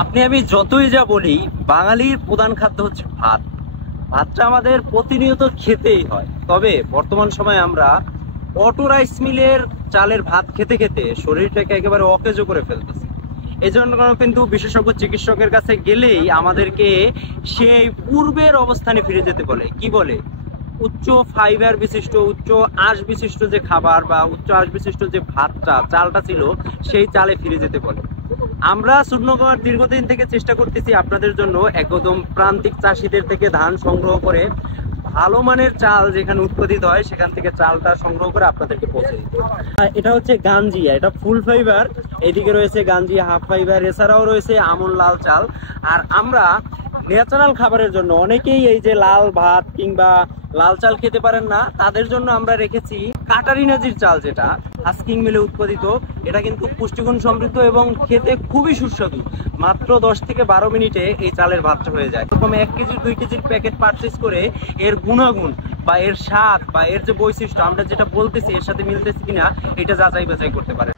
আপনি আমি যতই যা বলি, বাঙালির প্রধান খাদ্য হচ্ছে ভাত। ভাতটা আমাদের প্রতিনিয়ত খেতেই হয়। তবে বর্তমান সময়ে আমরা অটো রাইস মিলের চালের ভাত খেতে খেতে শরীরটাকে একেবারে অকেজো করে ফেলতেছি। এই জন্য কিন্তু বিশেষজ্ঞ চিকিৎসকের কাছে গেলেই আমাদেরকে সেই পূর্বের অবস্থানে ফিরে যেতে বলে। কি বলে? উচ্চ ফাইবার বিশিষ্ট, উচ্চ আঁশ বিশিষ্ট যে খাবার বা উচ্চ আঁশ বিশিষ্ট যে ভাতটা, চালটা ছিল, সেই চালে ফিরে যেতে বলে। আমরা শূন্যগড় দীর্ঘদিন থেকে চেষ্টা করতেছি আপনাদের জন্য একদম প্রান্তিক চাষিদের থেকে ধান সংগ্রহ করে ভালো মানের চাল যেখানে উৎপাদিত হয় সেখান থেকে চালটা সংগ্রহ করে আপনাদেরকে পৌঁছে দিতে। এটা হচ্ছে গাঞ্জিয়া, এটা ফুল ফাইবার, এদিকে রয়েছে গাঞ্জিয়া হাফ ফাইবার, এছাড়াও রয়েছে আমন লাল চাল। আর আমরা ন্যাচারাল খাবারের জন্য অনেকেই এই যে লাল ভাত কিংবা লাল চাল খেতে পারেন না, তাদের জন্য আমরা রেখেছি কাটারিনাজির চাল, যেটা হাস্কিং মিলে উৎপাদিত। এটা কিন্তু পুষ্টিগুণ সমৃদ্ধ এবং খেতে খুবই সুস্বাদু। মাত্র 10 থেকে 12 মিনিটে এই চালের ভাতটা হয়ে যায়। এরকম 1 কেজি 2 কেজির প্যাকেট পারচেজ করে এর গুণাগুণ বা এর স্বাদ বা এর যে বৈশিষ্ট্য আমরা যেটা বলতেছি এর সাথে মিলতেছে কিনা এটা যাচাই বাছাই করতে পারেন।